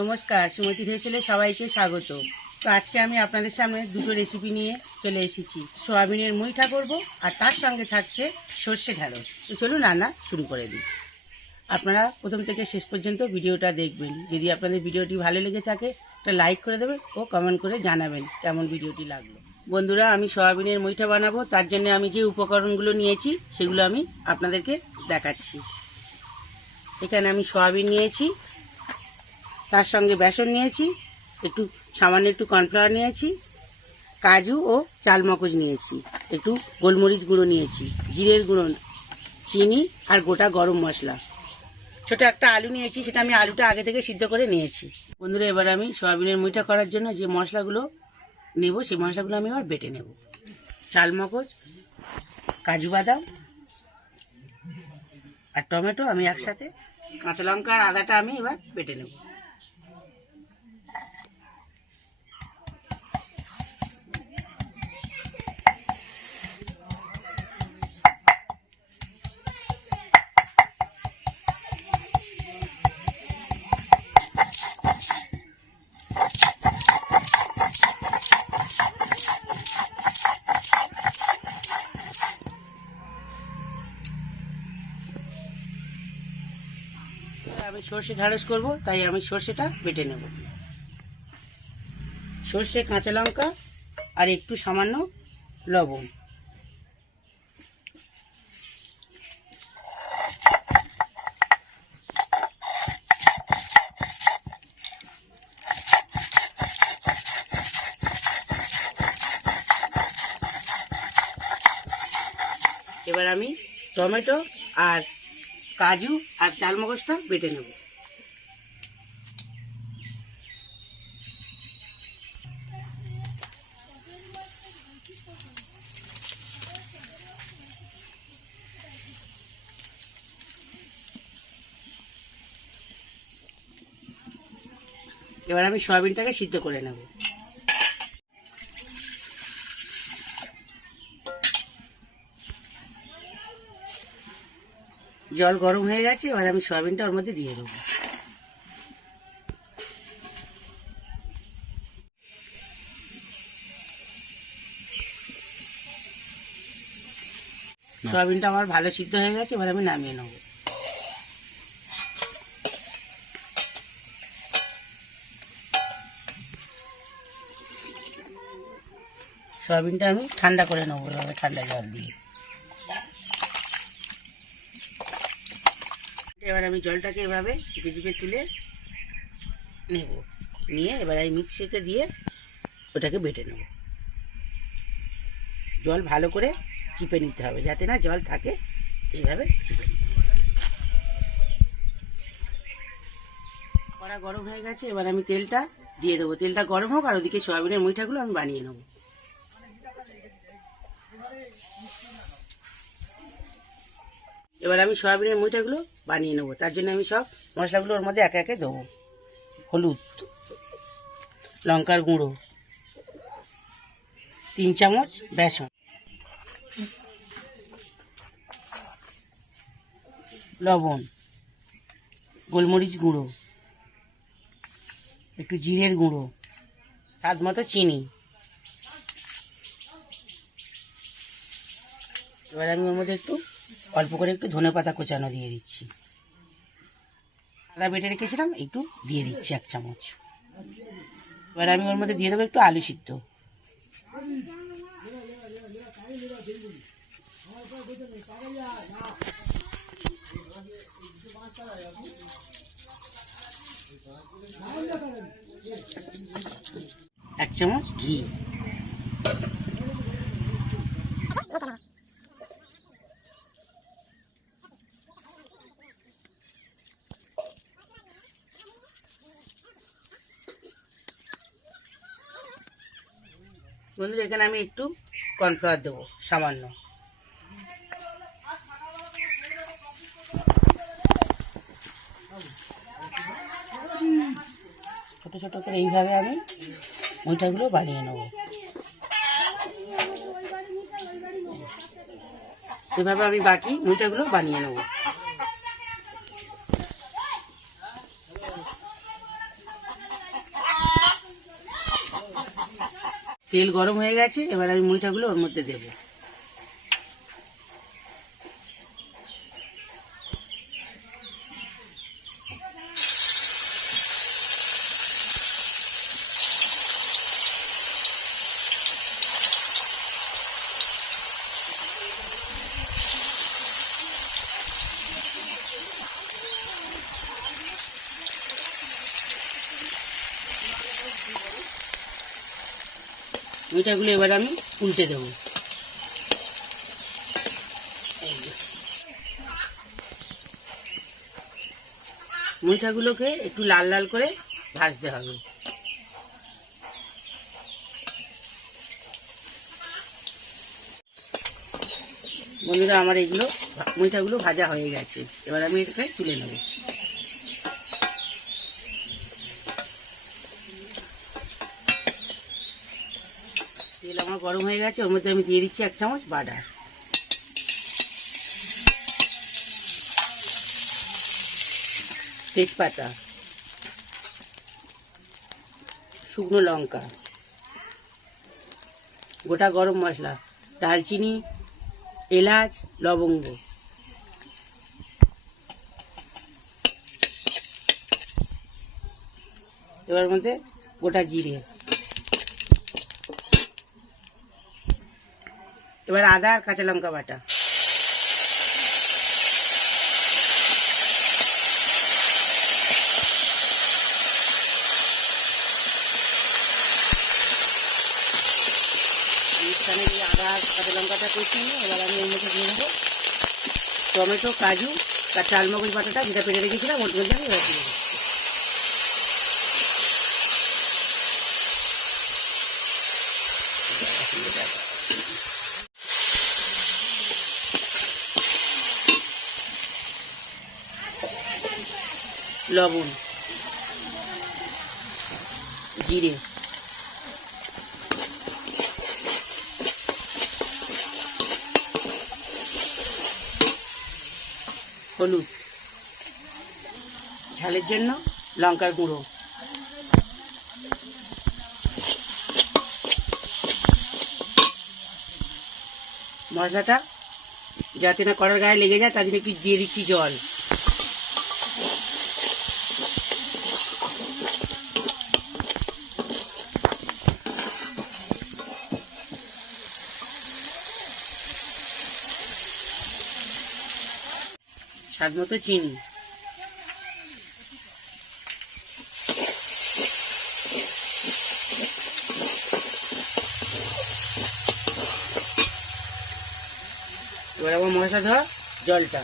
নমস্কার, সুমতি হেসেলে সবাইকে স্বাগত। তো আজকে আমি আপনাদের সামনে দুটো রেসিপি নিয়ে চলে এসেছি। সোয়াবিনের মুইঠা করব আর তার সঙ্গে থাকছে সর্ষে ঢ্যাঁড়স। তো চলুন রান্না শুরু করে দিই। আপনারা প্রথম থেকে শেষ পর্যন্ত ভিডিওটা দেখবেন। যদি আপনাদের ভিডিওটি ভালো লেগে থাকে একটা লাইক করে দেবেন ও কমেন্ট করে জানাবেন কেমন ভিডিওটি লাগলো। বন্ধুরা, আমি সোয়াবিনের মুইঠা বানাবো, তার জন্য আমি যে উপকরণগুলো নিয়েছি সেগুলো আমি আপনাদেরকে দেখাচ্ছি। এখানে আমি সোয়াবিন নিয়েছি, তার সঙ্গে বেসন নিয়েছি, সামান্য একটু কর্নফ্লাওয়ার নিয়েছি, কাজু ও চালমগজ নিয়েছি, একটু গোলমরিচ গুঁড়ো নিয়েছি, জিরের গুঁড়ো, চিনি আর গোটা গরম মশলা। ছোট একটা আলু নিয়েছি, সেটা আমি আলুটা আগে থেকে সিদ্ধ করে নিয়েছি। বন্ধুরা, এবার আমি সয়াবিনের মুইঠা করার জন্য যে মশলাগুলো নেব সেই মশলাগুলো আমি এবার বেটে নেব। চালমগজ, কাজু বাদাম আর টমেটো আমি একসাথে, কাঁচা লঙ্কা আর আদাটা আমি এবার বেটে নেব। আমি সর্ষে ঢ্যাঁড়স করবো, তাই আমি সর্ষেটা বেটে নেব। সর্ষে, কাঁচা লঙ্কা আর একটু সামান্য লবণ। এবার আমি টমেটো আর কাজু আর চালমগজটা বেটে নেব। এবার আমি সয়াবিনটাকে সিদ্ধ করে নেব। জল গরম হয়ে গেছে, এবার আমি সয়াবিনটা ওর মধ্যে দিয়ে দেবো। সয়াবিনটা আমার ভালো সিদ্ধ হয়ে গেছে, এবার আমি নামিয়ে নেব। সয়াবিনটা আমি ঠান্ডা করে নেবো, এভাবে ঠান্ডা জল দিয়ে। এবার আমি জলটাকে এভাবে চিপে চিপে তুলে নেব, নিয়ে এবার আমি মিক্সিতে দিয়ে ওটাকে বেটে নেব। জল ভালো করে চিপে নিতে হবে, যাতে না জল থাকে, এইভাবে চিপে নিতে হবে। কড়া গরম হয়ে গেছে, এবার আমি তেলটা দিয়ে দেবো। তেলটা গরম হোক আর ওদিকে সয়াবিনের মুইঠাগুলো আমি বানিয়ে নেব। এবার আমি সয়াবিনের মুইঠাগুলো বানিয়ে নেবো, তার জন্য আমি সব মশলাগুলো ওর মধ্যে একে একে দেবো। হলুদ, লঙ্কার গুঁড়ো, 3 চামচ বেসন, লবণ, গোলমরিচ গুঁড়ো, একটু জিরের গুঁড়ো, স্বাদ মতো চিনি। এবার আমি ওর মধ্যে অল্প করে একটু ধনেপাতা কোচানো দিয়ে দিচ্ছি। আদা বেটে রেখেছিলাম, একটু দিয়ে দিচ্ছি 1 চামচ। এবার আমি ওর মধ্যে দিয়ে দেবো একটু আলু সিদ্ধ। এক চামচ ঘি। বন্ধুরা, এখানে আমি একটু কর্নফ্লাওয়ার দেবো সামান্য। ছোট ছোট করে এইভাবে আমি মুইঠাগুলো বানিয়ে নেব। এভাবে আমি বাকি মুইঠাগুলো বানিয়ে নেব। তেল গরম হয়ে গেছে, এবার আমি মুইঠাগুলো ওর মধ্যে দেবো। মুইঠাগুলো এবার আমি উল্টে দেবো। মুইঠাগুলোকে একটু লাল লাল করে ভাজতে হবে। বন্ধুরা, আমার এগুলো মুইঠাগুলো ভাজা হয়ে গেছে, এবার আমি এটাকে তুলে নেব। তেল আমার গরম হয়ে গেছে, ওর মধ্যে আমি দিয়ে দিচ্ছি 1 চামচ বাটার, তেজপাতা, শুকনো লঙ্কা, গোটা গরম মশলা, দারচিনি, এলাচ, লবঙ্গ, এবার মধ্যে গোটা জিরে, এবার আদা আর কাঁচা লঙ্কা বাটা, আদা আর কাঁচা লঙ্কাটা কষিয়ে এবার আমি এর মধ্যে দিয়ে দেবো টমেটো, কাজু আর চালমগজ বাটাটা যেটা পেরে রেখেছিলাম ওর মধ্যে আমি এবার দিয়ে দেবো। লবণ, জিরে, হলুদ, ঝালের জন্য লঙ্কার গুঁড়ো, মশলাটা যাতে না কড়ার গায়ে লেগে যায় তার জন্য একটু দিয়ে দিচ্ছি জল। স্বাদ মতো চিনি, এবার আবার মশলা ধোয়া জলটা,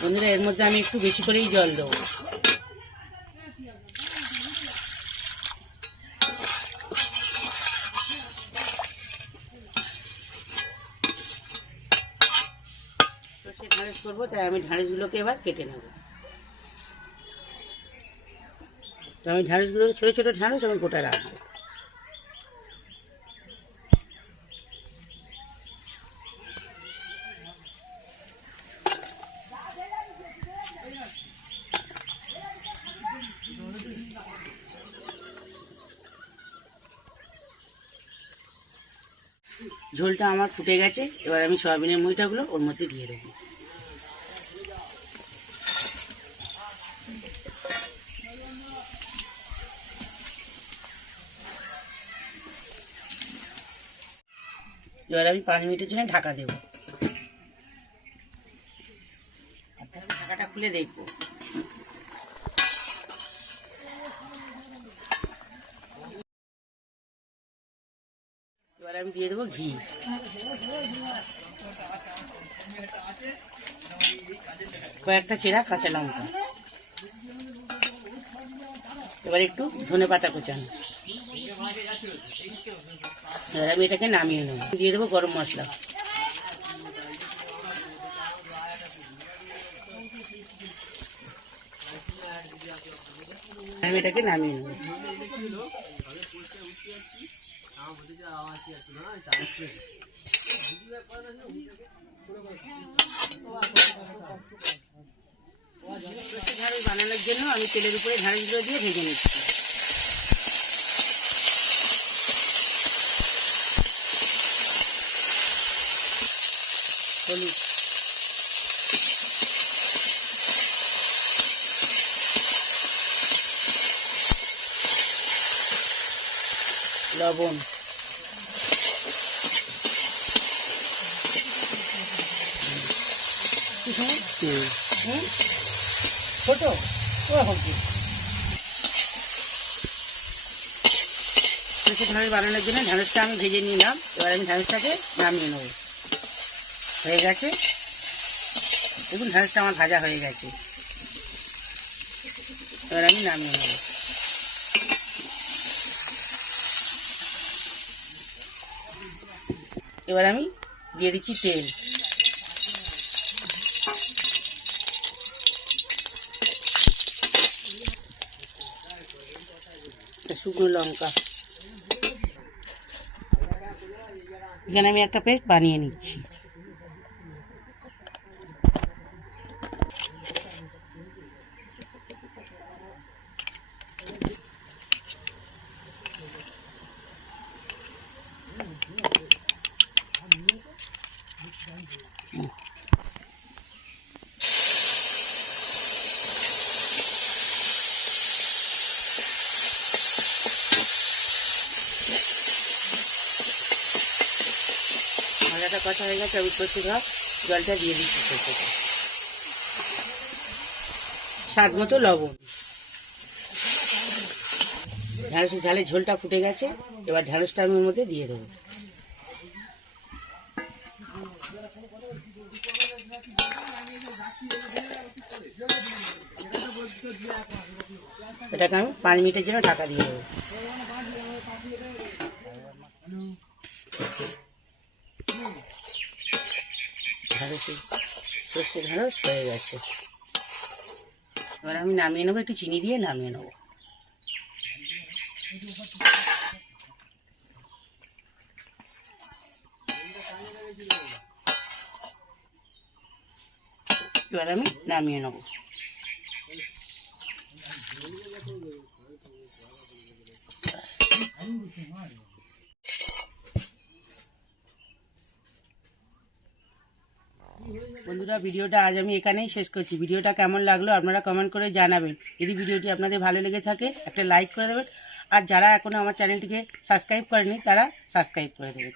বন্ধুরা এর মধ্যে আমি একটু বেশি করেই জল দেবো। সে ঢ্যাঁড়স করবো, তাই আমি ঢ্যাঁড়সগুলোকে এবার কেটে নেব। তো আমি ঢ্যাঁড়সগুলোকে ছোটো ছোটো ঢ্যাঁড়স আমি গোটা রাখবো। ঝোলটা আমার ফুটে গেছে, এবার আমি সয়াবিনের মুইঠাগুলো ওর মধ্যে দিয়ে দেবো। এবার আমি 5 মিনিটের জন্য ঢাকা দেবো। ঢাকাটা খুলে দেখবো। এবার আমি দিয়ে দেবো ঘি, কয়েকটা চেরা কাঁচা লঙ্কা, এবার একটু ধনেপাতা কোচানো, এবার আমি এটাকে নামিয়ে নেব। দিয়ে দেবো গরম মশলা, আমি এটাকে নামিয়ে নেব। ঢ্যাঁড়স বানানোর আমি তেলের উপরে ঢাঁড়সগুলো দিয়ে ভেজে নিচ্ছি। হলুদ, লবণ, ছোট ঢাঁড়স বানানোর জন্য ঢাঁড়সটা আমি ভেজে নিলাম। এবার আমি ঢাঁড়সটাকে নামিয়ে নেব। হয়ে গেছে, দেখুন ঢাঁড়সটা আমার ভাজা হয়ে গেছে। এবার আমি নামিয়ে নেব। এবার আমি দিয়ে দিচ্ছি তেল, শুকনো লঙ্কা। এখানে আমি একটা পেস্ট বানিয়ে নিচ্ছি। মশলাটা কষা হয়ে গেছে, আমি কষে ভাব জলটা দিয়ে দিচ্ছি। স্বাদ মতো লবণ। ঢ্যাঁড়সের ঝালের ঝোলটা ফুটে গেছে, এবার ঢ্যাঁড়সটা আমি ওর মধ্যে দিয়ে দেবো। এটাকে আমি 5 মিনিটের জন্য ঢাকা দিয়ে দেবো। সর্ষে ঢ্যাঁড়স হয়ে গেছে। এবার আমি নামিয়ে নেবো, একটু চিনি দিয়ে নামিয়ে নেবো। এবার আমি নামিয়ে নেবো। বন্ধুরা, ভিডিওটা আজ আমি এখানেই শেষ করছি। ভিডিওটা কেমন লাগলো আপনারা কমেন্ট করে জানাবেন। যদি ভিডিওটি আপনাদের ভালো লেগে থাকে একটা লাইক করে দেবেন, আর যারা এখনও আমার চ্যানেলটিকে সাবস্ক্রাইব করেনি তারা সাবস্ক্রাইব করে দেবেন।